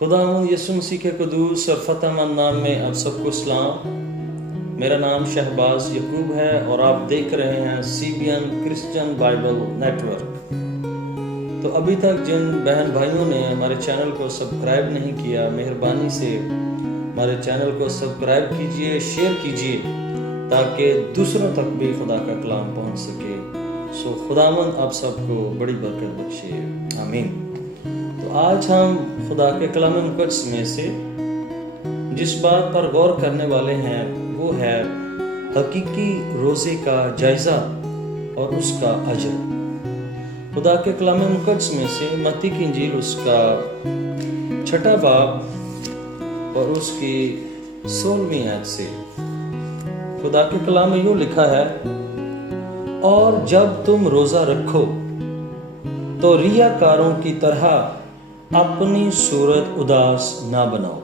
खुदावंद यीशु मसीह के कुदूस और फतेहमंद नाम में आप सबको सलाम। मेरा नाम शहबाज यकूब है और आप देख रहे हैं CBN क्रिश्चियन बाइबल नेटवर्क। तो अभी तक जिन बहन भाइयों ने हमारे चैनल को सब्सक्राइब नहीं किया, मेहरबानी से हमारे चैनल को सब्सक्राइब कीजिए, शेयर कीजिए ताकि दूसरों तक भी खुदा का कलाम पहुंच सके। सो खुदावंद आप सबको बड़ी बरकत बख्शे, आमीन। तो आज हम खुदा के कलाम मुक़द्दस में से जिस बात पर गौर करने वाले हैं वो है हकीकी रोज़े का जायज़ा और उसका अजर। खुदा के कलाम मुक़द्दस में से मत्ती की इंजील उसका 6 बाब और उसकी 16वीं आयत से खुदा के कलाम में यूँ लिखा है, और जब तुम रोज़ा रखो तो रियाकारों की तरह अपनी सूरत उदास ना बनाओ,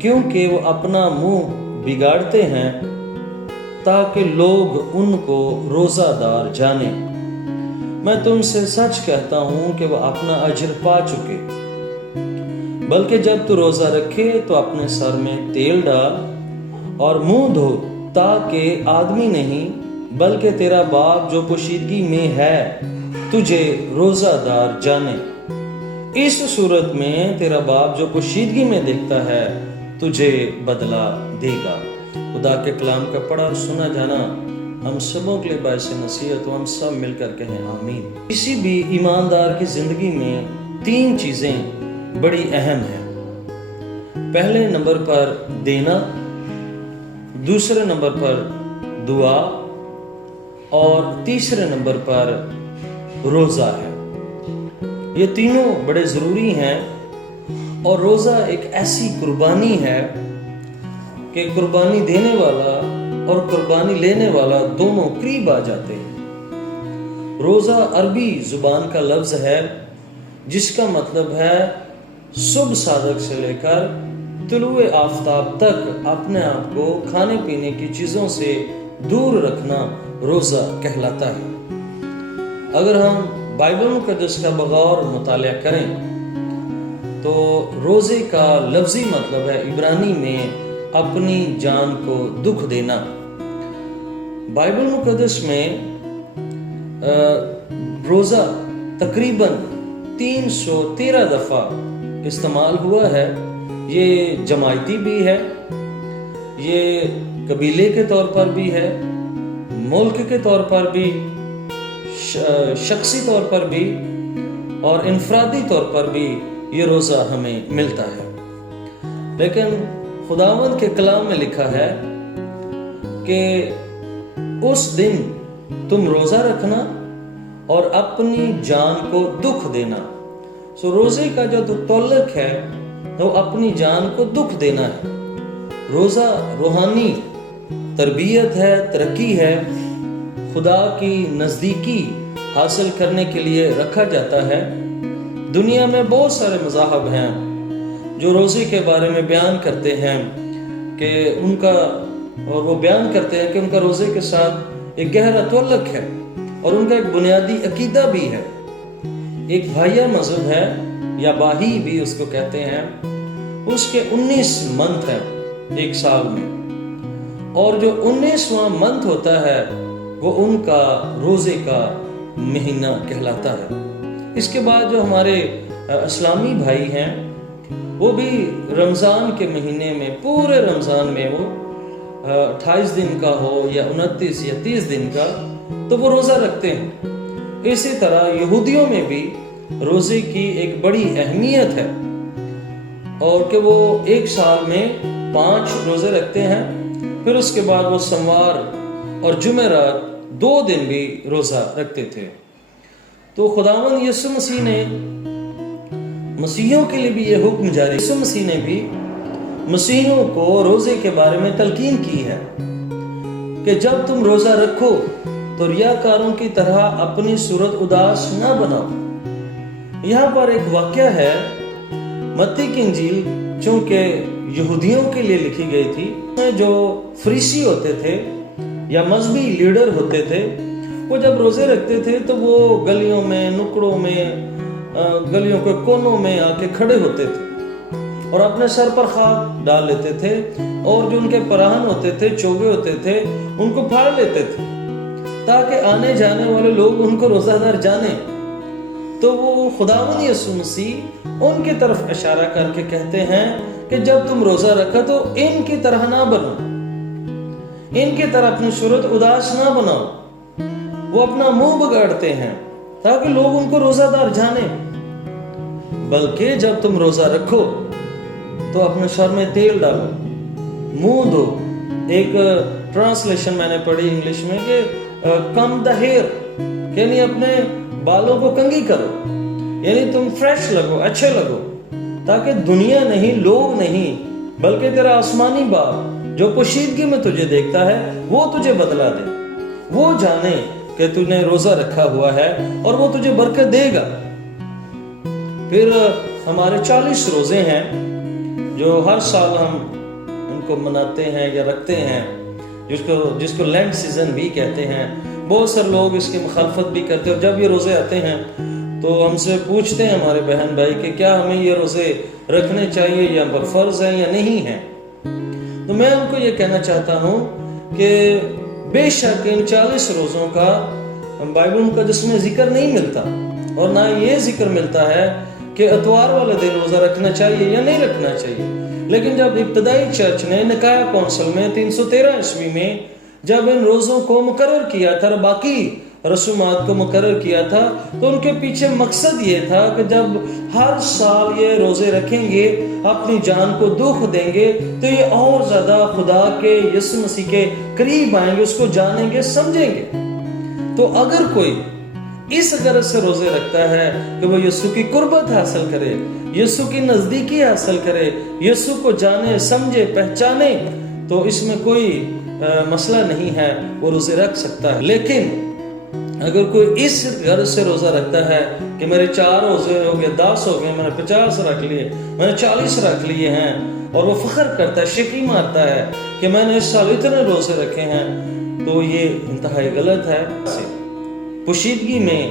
क्योंकि वो अपना मुंह बिगाड़ते हैं ताकि लोग उनको रोज़ादार जाने। मैं तुमसे सच कहता हूं कि वो अपना अजर पा चुके। बल्कि जब तू रोज़ा रखे तो अपने सर में तेल डाल और मुंह धो, ताकि आदमी नहीं बल्कि तेरा बाप जो पोशीदगी में है तुझे रोज़ादार जाने। इस सूरत में तेरा बाप जो पोशीदगी में देखता है तुझे बदला देगा। खुदा के कलाम का पढ़ा और सुना जाना हम सबों के लिए बायस नसीहत हो। हम सब मिलकर कहें आमीन। किसी भी ईमानदार की जिंदगी में 3 चीजें बड़ी अहम हैं। पहले नंबर पर देना, दूसरे नंबर पर दुआ और तीसरे नंबर पर रोज़ा है। ये तीनों बड़े ज़रूरी हैं और रोज़ा एक ऐसी कुर्बानी है कि कुर्बानी देने वाला और कुर्बानी लेने वाला दोनों करीब आ जाते हैं। रोज़ा अरबी ज़ुबान का लफ्ज़ है जिसका मतलब है सुबह सादक से लेकर तुलुए आफताब तक अपने आप को खाने पीने की चीज़ों से दूर रखना रोज़ा कहलाता है। अगर हम बाइबल मुक़द्दस का बगौर मुतालिया करें तो रोज़े का लफ्ज़ी मतलब है इब्रानी में अपनी जान को दुख देना। बाइबल मुक़द्दस में रोज़ा तकरीबन 313 दफ़ा इस्तेमाल हुआ है। ये जमायती भी है, ये कबीले के तौर पर भी है, मुल्क के तौर पर भी, शख्सी तौर पर भी और इनफरादी तौर पर भी ये रोज़ा हमें मिलता है। लेकिन खुदावंद के कलाम में लिखा है कि उस दिन तुम रोज़ा रखना और अपनी जान को दुख देना। सो रोज़े का जो तल्लुक है वो अपनी जान को दुख देना है। रोज़ा रूहानी तरबियत है, तरक्की है, खुदा की नज़दीकी हासिल करने के लिए रखा जाता है। दुनिया में बहुत सारे मज़ाहब हैं जो रोज़े के बारे में बयान करते हैं कि उनका, और वो बयान करते हैं कि उनका रोज़े के साथ एक गहरा तल्लुक है और उनका एक बुनियादी अकीदा भी है। एक भाइया मज़हब है या बाही भी उसको कहते हैं, उसके 19 मंथ हैं एक साल में, और जो 19वां मंथ होता है वो उनका रोज़े का महीना कहलाता है। इसके बाद जो हमारे इस्लामी भाई हैं वो भी रमज़ान के महीने में, पूरे रमज़ान में वो 28 दिन का हो या 29 या 30 दिन का, तो वो रोज़ा रखते हैं। इसी तरह यहूदियों में भी रोज़े की एक बड़ी अहमियत है और कि वो एक साल में 5 रोज़े रखते हैं। फिर उसके बाद वो सोमवार और जुमेरात 2 दिन भी रोज़ा रखते थे। तो खुदावंद यीशु मसीह ने मसीहियों के लिए भी ये हुक्म जारी, यीशु मसीह ने भी मसीहियों को रोज़े के बारे में तलकीन की है कि जब तुम रोज़ा रखो तो रियाकारों की तरह अपनी सूरत उदास ना बनाओ। यहाँ पर एक वाक़या है, मत्ती की इंजील चूँकि यहूदियों के लिए लिखी गई थी, जो फरीसी होते थे या मजहबी लीडर होते थे, वो जब रोज़े रखते थे तो वो गलियों में, नुकड़ों में, गलियों के कोनों में आके खड़े होते थे اور اپنے سر پر خاک ڈال لیتے تھے اور جو ان کے پراہن ہوتے تھے، چوگے ہوتے تھے، ان کو پھاڑ لیتے تھے تاکہ آنے جانے والے لوگ ان کو روزہ دار جانیں۔ تو وہ خداوند یسوع مسیح ان کی طرف اشارہ کر کے کہتے ہیں کہ جب تم روزہ رکھا تو ان کی طرح نہ بنو، ان کی طرح اپنی صورت اداس نہ بناؤ۔ وہ اپنا منہ بگاڑتے ہیں تاکہ لوگ ان کو روزہ دار جانیں، بلکہ جب تم روزہ رکھو تو اپنے سر میں تیل ڈالو، منہ دھو۔ ایک ٹرانسلیشن میں نے پڑھی انگلش میں کہ کم دا ہیئر، یعنی اپنے بالوں کو کنگھی کرو، یعنی تم فریش لگو، اچھے لگو، تاکہ دنیا نہیں، لوگ نہیں، بلکہ تیرا آسمانی باپ جو پوشیدگی میں تجھے دیکھتا ہے وہ تجھے بدلا دے، وہ جانے کہ تو نے روزہ رکھا ہوا ہے اور وہ تجھے برکت دے گا۔ پھر ہمارے 40 روزے ہیں جو ہر سال ہم ان کو مناتے ہیں یا رکھتے ہیں، جس کو لینٹ سیزن بھی کہتے ہیں۔ بہت سارے لوگ اس کی مخالفت بھی کرتے ہیں، اور جب یہ روزے آتے ہیں تو ہم سے پوچھتے ہیں ہمارے بہن بھائی کہ کیا ہمیں یہ روزے رکھنے چاہیے یا فرض ہیں یا نہیں ہیں۔ تو میں ان کو یہ کہنا چاہتا ہوں کہ بے شک ان 40 روزوں کا بائبل مقدس میں ذکر نہیں ملتا، اور نہ یہ ذکر ملتا ہے کہ اتوار والے دن روزہ رکھنا چاہیے یا نہیں رکھنا چاہیے۔ لیکن جب ابتدائی چرچ نے نکایا کونسل میں 313 عیسوی میں جب ان روزوں کو مقرر کیا تھا، باقی رسومات کو مقرر کیا تھا، تو ان کے پیچھے مقصد یہ تھا کہ جب ہر سال یہ روزے رکھیں گے، اپنی جان کو دکھ دیں گے، تو یہ اور زیادہ خدا کے یسوع مسیح کے قریب آئیں گے، اس کو جانیں گے، سمجھیں گے۔ تو اگر کوئی اس غرض سے روزے رکھتا ہے کہ وہ یسوع کی قربت حاصل کرے، یسوع کی نزدیکی حاصل کرے، یسوع کو جانے، سمجھے، پہچانے، تو اس میں کوئی مسئلہ نہیں ہے، وہ روزے رکھ سکتا ہے۔ لیکن اگر کوئی اس غرض سے روزہ رکھتا ہے کہ میرے 4 روزے ہو گئے، 10 ہو گئے، میں نے 50 رکھ لیے، میں نے 40 رکھ لیے ہیں، اور وہ فخر کرتا ہے، شکی مارتا ہے کہ میں نے اس سال اتنے روزے رکھے ہیں، تو یہ انتہائی غلط ہے۔ پوشیدگی میں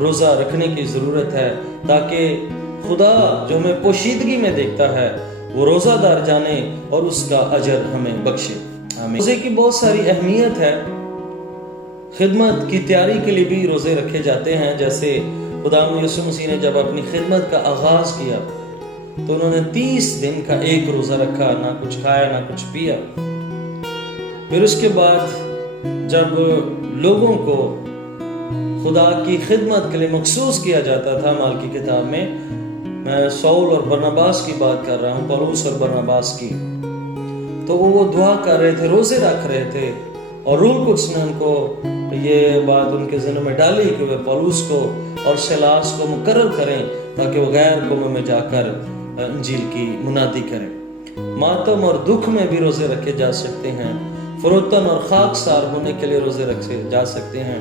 روزہ رکھنے کی ضرورت ہے تاکہ خدا جو ہمیں پوشیدگی میں دیکھتا ہے وہ روزہ دار جانے اور اس کا اجر ہمیں بخشے۔ آمین۔ روزے کی بہت ساری اہمیت ہے۔ خدمت کی تیاری کے لیے بھی روزے رکھے جاتے ہیں، جیسے خداوند یسوع مسیح نے جب اپنی خدمت کا آغاز کیا تو انہوں نے 30 دن کا ایک روزہ رکھا، نہ کچھ کھایا نہ کچھ پیا۔ پھر اس کے بعد جب لوگوں کو خدا کی خدمت کے لیے مخصوص کیا جاتا تھا، مال کی کتاب میں سول اور برناباس کی بات کر رہا ہوں، پولس اور برناباس کی، تو وہ دعا کر رہے تھے، روزے رکھ رہے تھے، اور روح القدس نے ان کو یہ بات ان کے ذہن میں ڈالی کہ وہ پولس کو اور سیلاس کو مقرر کریں تاکہ وہ غیر قوموں میں جا کر انجیل کی منادی کریں۔ ماتم اور دکھ میں بھی روزے رکھے جا سکتے ہیں، فروتن اور خاکسار ہونے کے لیے روزے رکھے جا سکتے ہیں،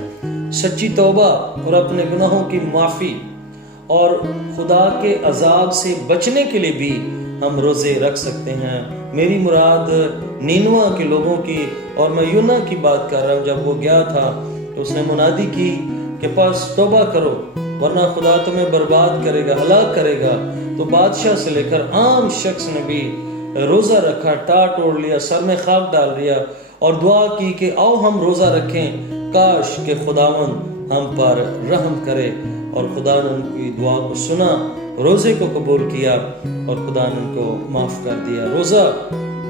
سچی توبہ اور اپنے گناہوں کی معافی اور خدا کے عذاب سے بچنے کے لیے بھی ہم روزے رکھ سکتے ہیں۔ میری مراد نینوا کے لوگوں کی اور میں یونا کی بات کر رہا ہوں۔ جب وہ گیا تھا تو اس نے منادی کی کہ پس توبہ کرو ورنہ خدا تمہیں برباد کرے گا، ہلاک کرے گا۔ تو بادشاہ سے لے کر عام شخص نے بھی روزہ رکھا، ٹاٹ اوڑھ لیا، سر میں خاک ڈال دیا اور دعا کی کہ آؤ ہم روزہ رکھیں، کاش کہ خداوند ہم پر رحم کرے، اور خدا نے ان کی دعا کو سنا، روزے کو قبول کیا اور خدا نے ان کو معاف کر دیا۔ روزہ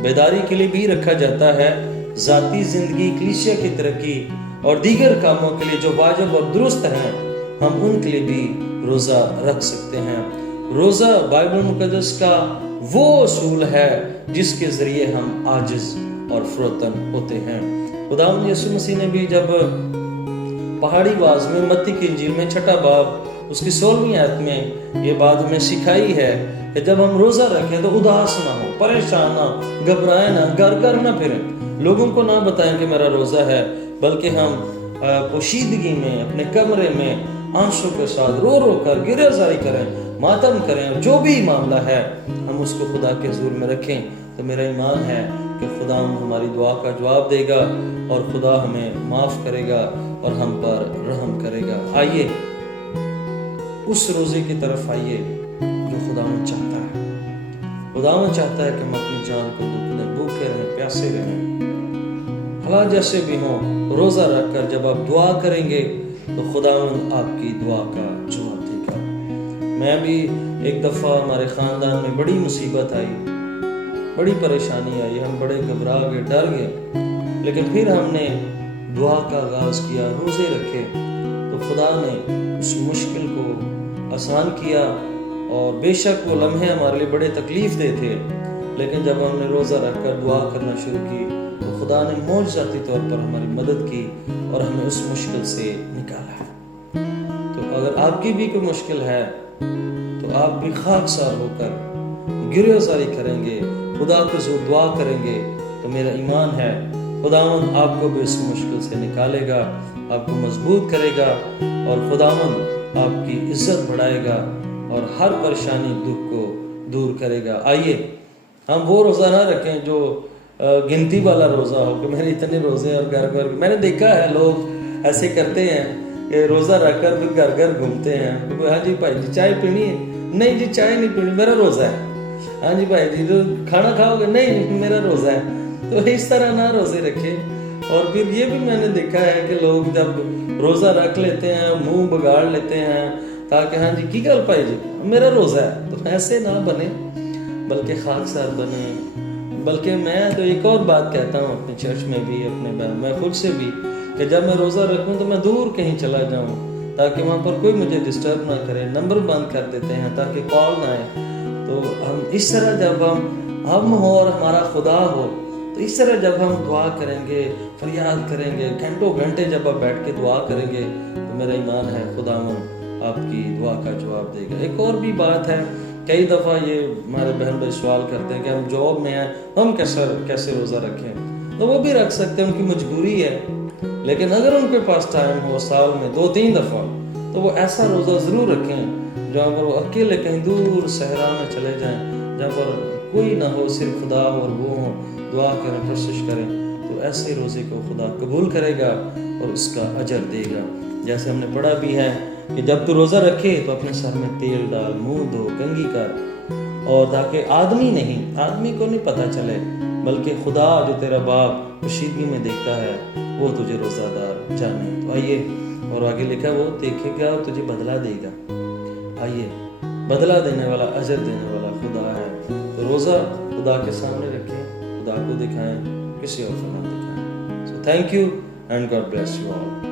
بیداری کے لیے بھی رکھا جاتا ہے، ذاتی زندگی، کلیسیا کی ترقی اور دیگر کاموں کے لیے جو واجب اور درست ہیں، ہم ان کے لیے بھی روزہ رکھ سکتے ہیں۔ روزہ بائبل مقدس کا وہ اصول ہے جس کے ذریعے ہم عاجز اور فروتن ہوتے ہیں۔ خداوند یسوع مسیح نے بھی جب پہاڑی واز میں متی کی انجیل میں 6 باب اس کی 16ویں آیت میں یہ بات ہمیں سکھائی ہے کہ جب ہم روزہ رکھیں تو اداس نہ ہو، پریشان نہ، گھبرائیں نہ، گھر نہ پھریں، لوگوں کو نہ بتائیں کہ میرا روزہ ہے، بلکہ ہم پوشیدگی میں اپنے کمرے میں آنسوں کے ساتھ رو رو کر گریہ زاری کریں، ماتم کریں، جو بھی معاملہ ہے ہم اس کو خدا کے حضور میں رکھیں۔ تو میرا ایمان ہے کہ خدا ہماری دعا کا جواب دے گا اور خدا ہمیں معاف کرے گا اور ہم پر رحم کرے گا۔ آئیے اس روزے کی طرف آئیے جو خدا چاہتا ہے۔ खुदावंद चाहता है कि हम अपनी जान को दुख दें, भूखे रहें, प्यासे रहें, हालात जैसे भी हों, रोज़ा रखकर जब आप दुआ करेंगे तो खुदावंद आपकी दुआ का जवाब देगा। मैं भी एक दफ़ा हमारे ख़ानदान में बड़ी मुसीबत आई, बड़ी परेशानी आई, हम बड़े घबरा गए, डर गए, लेकिन फिर हमने दुआ का आगाज़ किया, रोज़े रखे, तो खुदा ने उस मुश्किल को आसान किया। और बेशक वो लम्हे हमारे लिए बड़े तकलीफ़ दे थे, लेकिन जब हमने रोज़ा रखकर दुआ करना शुरू की तो खुदा ने मौजज़ाती तौर पर हमारी मदद की और हमें उस मुश्किल से निकाला है। तो अगर आपकी भी कोई मुश्किल है तो आप भी खाकसार होकर गिरफ्तारी करेंगे, खुदा को जो दुआ करेंगे, तो मेरा ईमान है खुदावंद आपको भी इस मुश्किल से निकालेगा, आपको मजबूत करेगा और खुदावंद आपकी इज्जत बढ़ाएगा और हर परेशानी दुख को दूर करेगा। आइए हम वो रोज़ा ना रखें जो गिनती वाला रोज़ा हो कि मेरे इतने रोज़े और घर घर। मैंने देखा है लोग ऐसे करते हैं कि रोज़ा रखकर फिर घर घर घूमते हैं, तो हाँ जी भाई जी चाय पीनी है, नहीं जी चाय नहीं पीनी, मेरा रोज़ा है। हाँ जी भाई जी तो खाना खाओगे, नहीं मेरा रोज़ा है। तो इस तरह ना रोज़े रखें। और फिर ये भी मैंने देखा है कि लोग जब रोज़ा रख लेते हैं मुंह बिगाड़ लेते हैं ताकि हाँ जी की गल पाई जी मेरा रोज़ा है, तो ऐसे ना बने बल्कि खाकसार बने। बल्कि मैं तो एक और बात कहता हूँ अपने चर्च में भी, अपने मैं खुद से भी, कि जब मैं रोज़ा रखूँ तो मैं दूर कहीं चला जाऊँ ताकि वहाँ पर कोई मुझे डिस्टर्ब ना करे। नंबर बंद कर देते हैं ताकि कॉल ना आए। तो हम इस तरह जब हम हो और हमारा खुदा हो, तो इस तरह जब हम दुआ करेंगे, फरियाद करेंगे, घंटों घंटे जब आप बैठ के दुआ करेंगे, तो मेरा ईमान है खुदावंद आपकी दुआ का जवाब देगा। एक और भी बात है, कई दफ़ा ये हमारे बहन भाई सवाल करते हैं कि हम जॉब में हैं, हम कैसे रोज़ा रखें। तो वो भी रख सकते हैं, उनकी मजबूरी है, लेकिन अगर उनके पास टाइम हो साल में 2-3 दफ़ा, तो वो ऐसा रोज़ा ज़रूर रखें जहाँ पर वो अकेले कहीं दूर सहरा में चले जाएं, जहाँ पर कोई ना हो, सिर्फ खुदा और वो हो, दुआ करें, कोशिश करें, तो ऐसे रोज़े को खुदा कबूल करेगा और उसका अजर देगा। जैसे हमने पढ़ा भी है कि जब तू रोज़ा रखे तो अपने सर में तेल डाल, मुंह धो, कंघी कर, और ताकि आदमी को नहीं पता चले, बल्कि खुदा जो तेरा बाप पोशीदगी में देखता है वो तुझे रोज़ादार जाने। तो आइए, और आगे लिखा वो देखेगा और तुझे बदला देगा। आइए, बदला देने वाला, अजर देने वाला खुदा है। तो रोज़ा खुदा के सामने रखें, खुदा को दिखाएं, किसी और को ना दिखाएं। So thank you and God bless you all.